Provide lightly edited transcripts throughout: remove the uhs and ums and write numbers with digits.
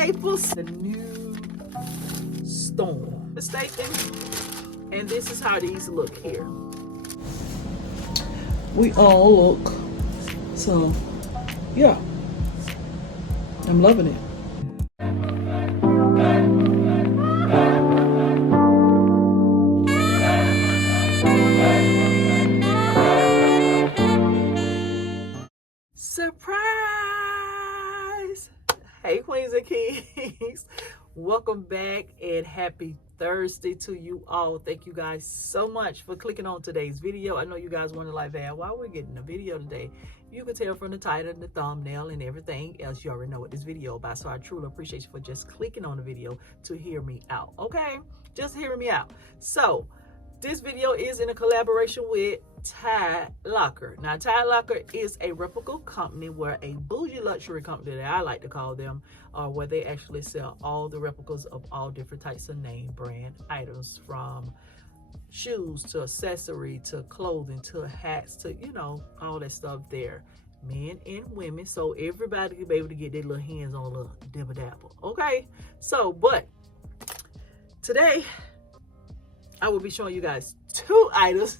papers. The new storm. Mistaken. And this is how these look here. We all look. So, yeah. I'm loving it. Surprise! Hey, queens and kings. Welcome back and happy Thursday to you all. Thank you guys so much for clicking on today's video. I know you guys wonder like, man, why we're getting a video today. You can tell from the title and the thumbnail and everything else. You already know what this video about. So I truly appreciate you for just clicking on the video to hear me out. Okay, just hearing me out. So this video is in a collaboration with Tidelocker. Now, Tidelocker is a replica company, where a bougie luxury company that I like to call them, where they actually sell all the replicas of all different types of name brand items, from shoes to accessory to clothing to hats to, you know, all that stuff there, men and women, so everybody can be able to get their little hands on a little dibble dabble. Okay, so but today I will be showing you guys two items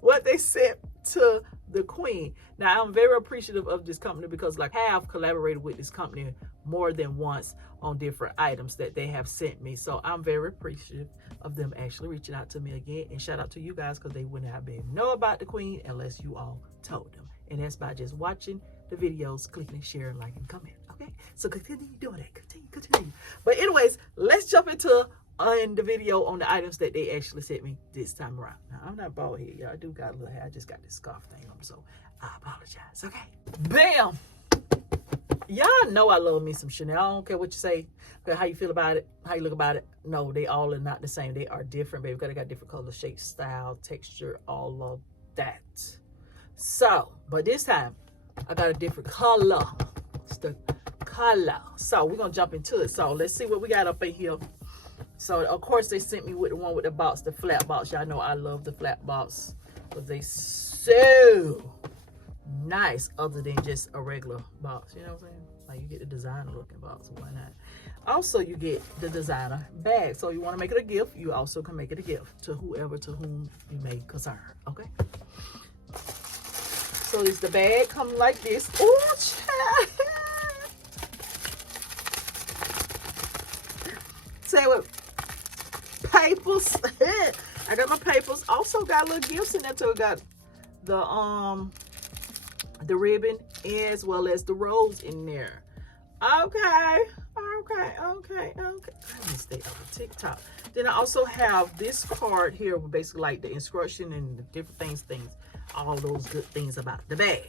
what they sent to the queen. Now, I'm very appreciative of this company because like I have collaborated with this company more than once on different items that they have sent me. So I'm very appreciative of them actually reaching out to me again. And shout out to you guys, because they wouldn't have been know about the queen unless you all told them. And that's by just watching the videos, clicking and sharing, like and comment. Okay, so continue doing that. Continue. But anyways, let's jump into the video on the items that they actually sent me this time around. Now, I'm not bald head, y'all. I do got a little hair. I just got this scarf thing on, so I apologize. Okay, bam. Y'all know I love me some Chanel. I don't care what you say, how you feel about it, how you look about it. No, they all are not the same. They are different, baby. They got different color, shape, style, texture, all of that. So, but this time I got a different color. It's the color. So we're gonna jump into it. So let's see what we got up in here. So of course they sent me with the one with the box, the flat box. Y'all know I love the flat box because they so nice, other than just a regular box. You know what I'm saying? Like you get the designer looking box, why not? Also, you get the designer bag. So you want to make it a gift, you also can make it a gift to whoever to whom you may concern. Okay. So it's the bag come like this. Oh, child. Say what? Papers. I got my papers. Also got little gifts in there too. Got the ribbon as well as the rose in there. Okay. Let me stay on TikTok. Then I also have this card here with basically like the instruction and the different things, all those good things about the bag.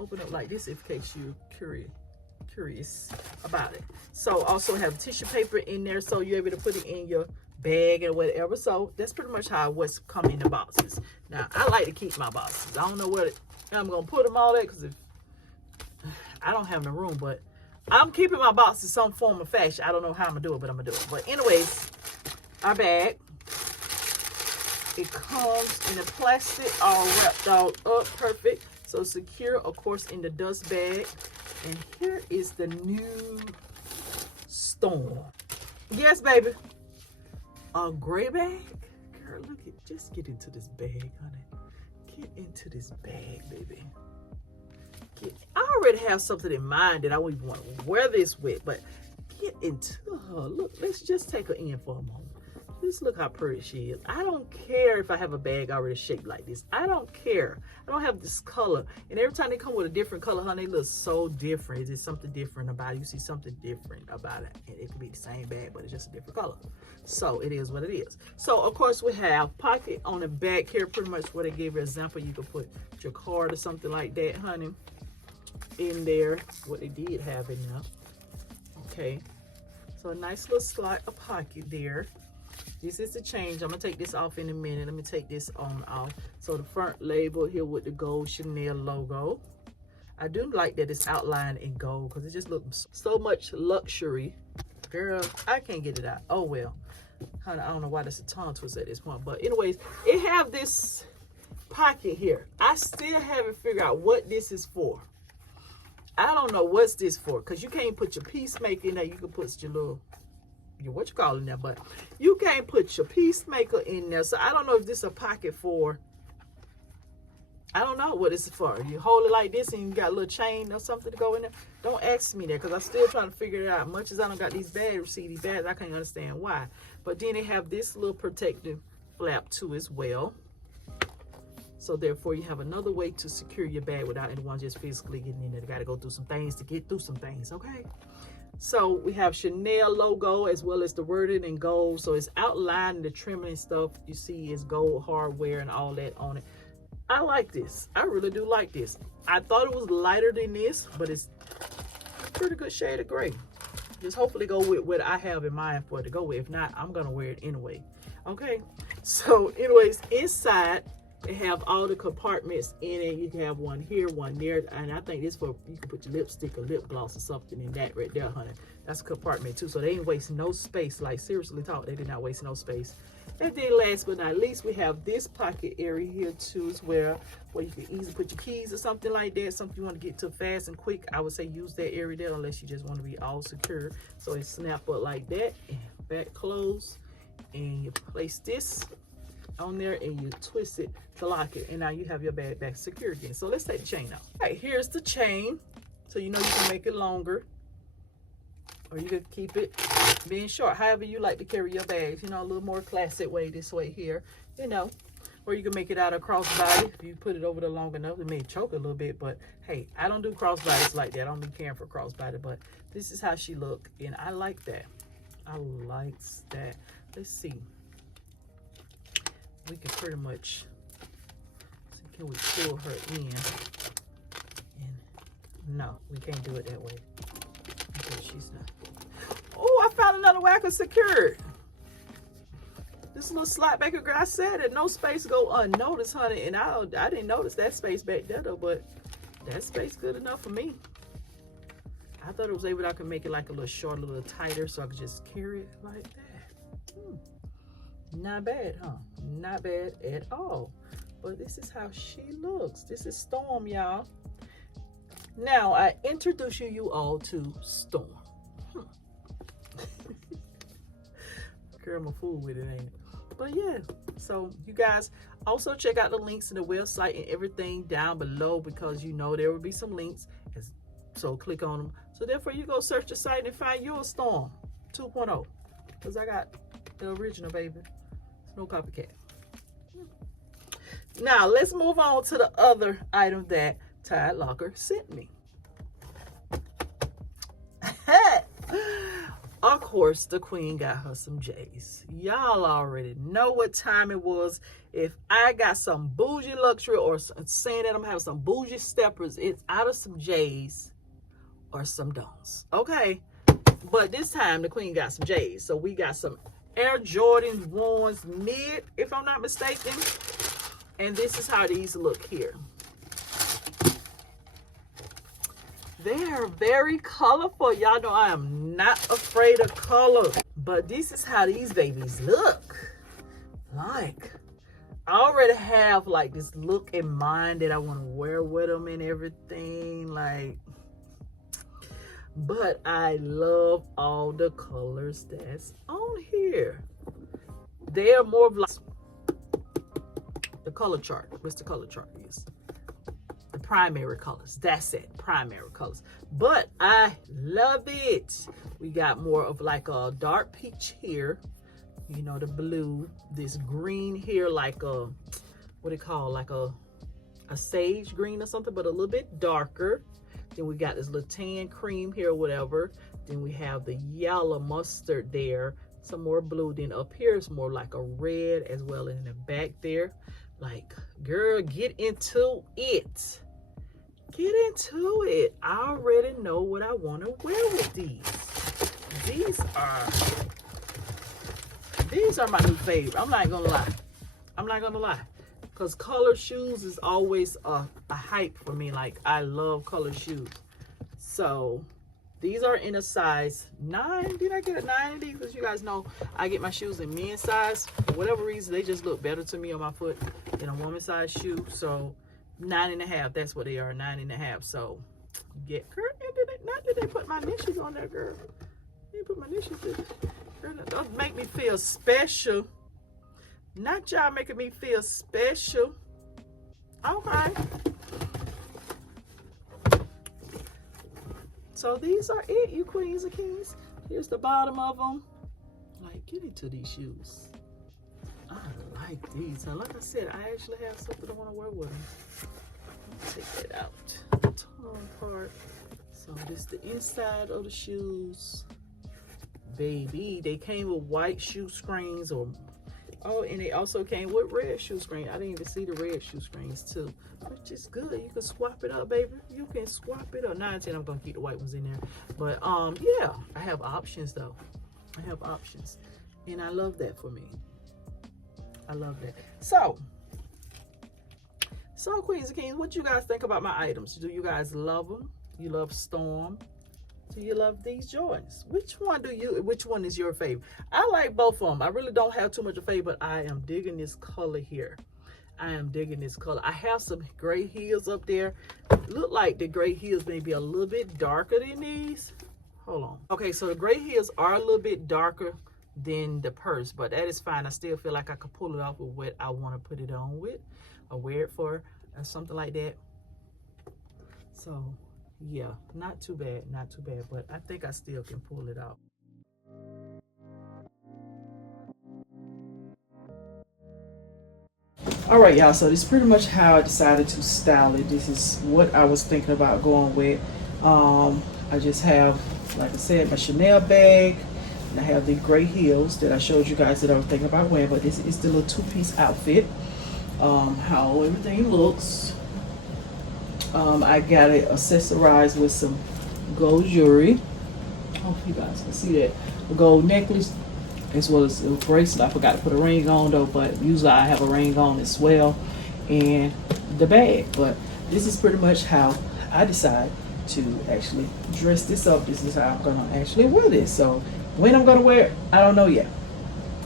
Open up like this in case you're curious about it. So also have tissue paper in there, so you're able to put it in your bag or whatever. So that's pretty much how what's come in the boxes. Now I like to keep my boxes. I don't know where I'm gonna put them all at, because if I don't have no room, but I'm keeping my boxes some form of fashion. I don't know how I'm gonna do it, but I'm gonna do it. But anyways, our bag, it comes in a plastic, all wrapped all up perfect, so secure, of course, in the dust bag. And here is the new storm. Yes, baby. A gray bag. Girl, look at, just get into this bag, honey. Get into this bag, baby. I already have something in mind that I would want to wear this with, but get into her. Look, let's just take her in for a moment. Just look how pretty she is. I don't care if I have a bag already shaped like this. I don't care. I don't have this color. And every time they come with a different color, honey, they look so different. It's something different about it. You see something different about it. And it could be the same bag, but it's just a different color. So it is what it is. So of course we have pocket on the back here, pretty much where they gave you an example. You could put your card or something like that, honey, in there. What they did have in there. Okay. So a nice little slot of pocket there. This is the change. I'm gonna take this off in a minute. Let me take this on off. So the front label here with the gold Chanel logo. I do like that it's outlined in gold because it just looks so much luxury. Girl, I can't get it out. Oh well. I don't know why that's a tongue twist at this point. But anyways, it have this pocket here. I still haven't figured out what this is for. I don't know what's this for, because you can't put your peacemaker in there. You can put your little, what you call in there, but you can't put your peacemaker in there. So I don't know if this is a pocket for, I don't know what this is for. You hold it like this and you got a little chain or something to go in there. Don't ask me that, because I'm still trying to figure it out. Much as I don't got these bags, see these bags, I can't understand why. But then they have this little protective flap too as well. So therefore you have another way to secure your bag without anyone just physically getting in there. They got to go through some things to get through some things, okay? So we have Chanel logo as well as the wording in gold. So it's outlined, the trimming and stuff you see is gold hardware and all that on it. I like this. I really do like this. I thought it was lighter than this, but it's a pretty good shade of gray. Just hopefully go with what I have in mind for it to go with. If not, I'm going to wear it anyway. Okay. So anyways, inside they have all the compartments in it. You can have one here, one there. And I think this for, you can put your lipstick or lip gloss or something in that right there, honey. That's a compartment too. So they ain't wasting no space. Like seriously talk, they did not waste no space. And then last but not least, we have this pocket area here too, as well, where you can easily put your keys or something like that. Something you want to get to fast and quick. I would say use that area there unless you just want to be all secure. So it snap up like that and back close. And you place this on there and you twist it to lock it. And now you have your bag back secure again. So let's take the chain out. All right, here's the chain. So you know you can make it longer. Or you can keep it being short, however you like to carry your bags, you know, a little more classic way, this way here, you know. Or you can make it out of crossbody if you put it over there long enough. It may choke a little bit, but hey, I don't do crossbodies like that. I don't be caring for crossbody, but this is how she look, and I like that. I like that. Let's see. We can pretty much see, can we pull her in? And no, we can't do it that way. Okay, she's not. Oh, I found another way I can secure it. This little slot back here, girl. I said that no space go unnoticed, honey. And I didn't notice that space back there though, but that space good enough for me. I thought it was able I could make it like a little short, a little tighter, so I could just carry it like that. Not bad, huh? Not bad at all. But this is how she looks. This is Storm, y'all. Now I introduce you all to Storm. Girl, I'm a fool with it, ain't it? But yeah, so you guys also check out the links to the website and everything down below, because you know there will be some links, so click on them. So therefore you go search the site and find your Storm 2.0, because I got the original, baby. No copycat. Now let's move on to the other item that Tidelocker sent me. Of course, the queen got her some J's. Y'all already know what time it was. If I got some bougie luxury or saying that I'm having some bougie steppers, it's out of some J's or some don'ts. Okay? But this time, the queen got some J's. So we got some Air Jordan 1s mid, if I'm not mistaken. And this is how these look here. They are very colorful. Y'all know I am not afraid of color. But this is how these babies look. Like, I already have like this look in mind that I want to wear with them and everything. Like, but I love all the colors that's on here. They are more of like the color chart. What's the color chart is? The primary colors. That's it. Primary colors. But I love it. We got more of like a dark peach here. You know, the blue. This green here, like a, what do you call, like a sage green or something, but a little bit darker. Then we got this little tan cream here or whatever. Then we have the yellow mustard there. Some more blue. Then up here is more like a red, as well as in the back there. Like, girl, get into it. Get into it. I already know what I want to wear with these. These are my new favorite. I'm not gonna lie. I'm not gonna lie. Because color shoes is always a hype for me. Like, I love color shoes. So these are in a size 9. Did I get a 9 in these? Because you guys know I get my shoes in men's size. For whatever reason, they just look better to me on my foot than a woman's size shoe. So 9.5. That's what they are, 9.5. So Get girl, not that they put my initials on there, girl. They put my initials in. Girl, don't make me feel special. Not y'all making me feel special. Okay. So these are it, you queens and kings. Here's the bottom of them. Like, get into these shoes. I like these. And like I said, I actually have something I want to wear with them. Take that out. The tongue part. So this is the inside of the shoes. Baby, they came with white shoe screens, or and they also came with red shoe screen. I didn't even see the red shoe screens too, which is good. You can swap it up, baby. You can swap it up. 9 and 10, I'm gonna keep the white ones in there. But yeah, I have options though. I have options, and I love that for me. I love that. So queens and kings, what you guys think about my items? Do you guys love them? You love Storm? Do you love these Jordans? Which one is your favorite? I like both of them. I really don't have too much of a favorite, but I am digging this color here. I am digging this color. I have some gray heels up there. Look like the gray heels may be a little bit darker than these. Hold on. Okay, so the gray heels are a little bit darker than the purse, but that is fine. I still feel like I could pull it off with what I want to put it on with, or wear it for, or something like that. So yeah, not too bad, not too bad, but I think I still can pull it out. All right, y'all, so this is pretty much how I decided to style it. This is what I was thinking about going with. I just have, like I said, my Chanel bag, and I have the gray heels that I showed you guys that I was thinking about wearing, but this is the little two-piece outfit. How everything looks. I got it accessorized with some gold jewelry. Hope you guys can see that. A gold necklace as well as a bracelet. I forgot to put a ring on though, but usually I have a ring on as well. And the bag. But this is pretty much how I decide to actually dress this up. This is how I'm gonna actually wear this. So when I'm gonna wear it, I don't know yet.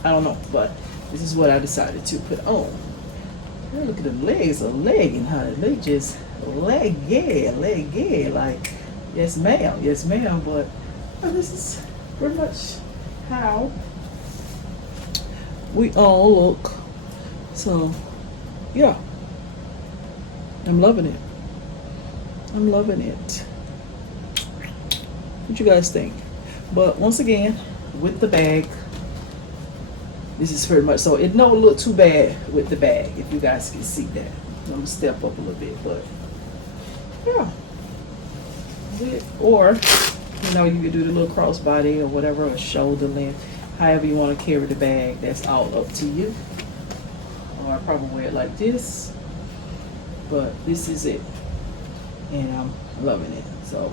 I don't know, but this is what I decided to put on. Hey, look at the legs, a legging, honey. They just leg, yeah, like, yes ma'am, but this is pretty much how we all look. So yeah, I'm loving it. What you guys think? But once again, with the bag, this is pretty much, so it don't look too bad with the bag, if you guys can see that. I'm gonna step up a little bit, but yeah. Or, you know, you could do the little crossbody or whatever, or shoulder length, however you want to carry the bag. That's all up to you. Or I probably wear it like this, but this is it, and I'm loving it. So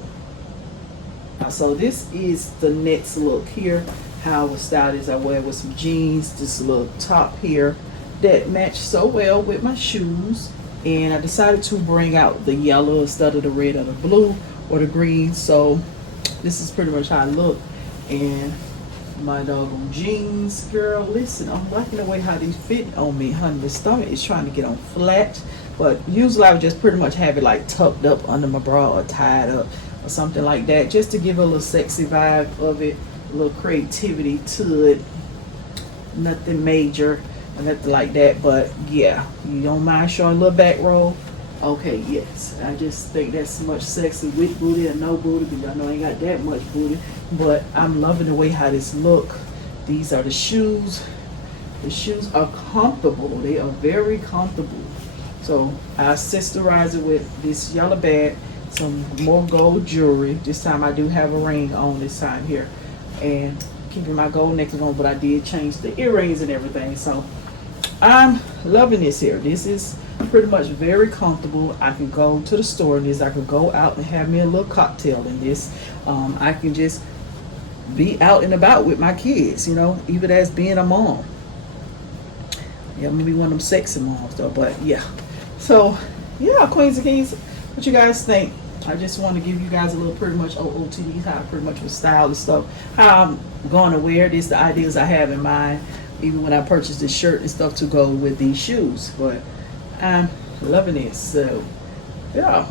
this is the next look here. How I will style this, I wear it with some jeans, this little top here that matched so well with my shoes. And I decided to bring out the yellow instead of the red or the blue or the green. So this is pretty much how I look. And my doggone jeans, girl, listen, I'm liking the way how these fit on me, honey. The stomach is trying to get on flat, but usually I would just pretty much have it like tucked up under my bra or tied up or something like that, just to give a little sexy vibe of it, a little creativity to it. Nothing major or nothing like that, but yeah, you don't mind showing a little back roll? Okay, yes. I just think that's much sexy with booty and no booty, because I know I ain't got that much booty, but I'm loving the way how this look. These are the shoes. The shoes are comfortable. They are very comfortable. So I accessorize it with this yellow bag, some more gold jewelry. This time I do have a ring on this time here, and keeping my gold necklace on, but I did change the earrings and everything. So I'm loving this here. This is pretty much very comfortable. I can go to the store in this. I can go out and have me a little cocktail in this. I can just be out and about with my kids, you know, even as being a mom. Yeah, maybe one of them sexy moms though, but yeah. So yeah, queens and kings, what you guys think? I just want to give you guys a little pretty much OOTD, how I pretty much with style and stuff, how I'm going to wear this, the ideas I have in mind, even when I purchased this shirt and stuff to go with these shoes. But I'm loving it. So yeah,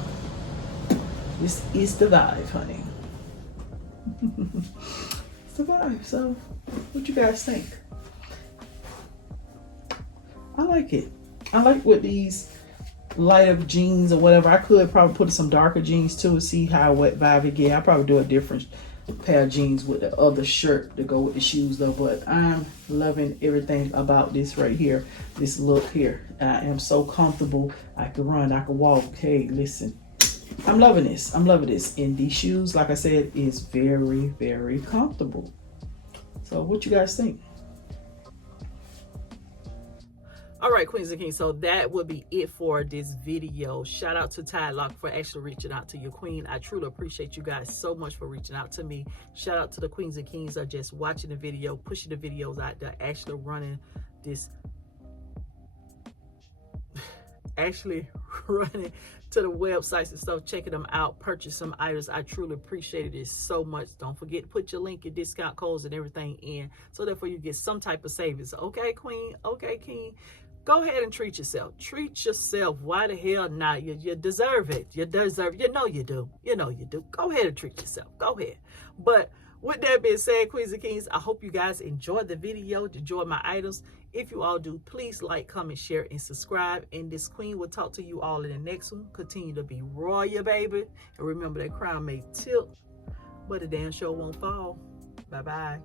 This is the vibe, honey. It's the vibe. So what you guys think? I like it. I like with these lighter jeans or whatever. I could probably put some darker jeans too and see how wet vibe it get. I'll probably do a different pair of jeans with the other shirt to go with the shoes though. But I'm loving everything about this right here. This look here. I am so comfortable. I can run, I can walk. Hey, listen. I'm loving this. I'm loving this. And these shoes, like I said, is very, very comfortable. So what you guys think? All right, Queens and Kings, so that would be it for this video. Shout out to Tidelocker for actually reaching out to your queen. I truly appreciate you guys so much for reaching out to me. Shout out to the Queens and Kings that are just watching the video, pushing the videos out there, actually running this, actually running to the websites and stuff, checking them out, purchase some items. I truly appreciate it so much. Don't forget to put your link, your discount codes and everything in, so therefore you get some type of savings. Okay, Queen? Okay, King? Go ahead and treat yourself. Treat yourself. Why the hell not? You deserve it. You deserve it. You know you do. You know you do. Go ahead and treat yourself. Go ahead. But with that being said, Queens and Kings, I hope you guys enjoyed the video, enjoyed my items. If you all do, please like, comment, share, and subscribe. And this queen will talk to you all in the next one. Continue to be royal, baby. And remember that crown may tilt, but the damn show won't fall. Bye-bye.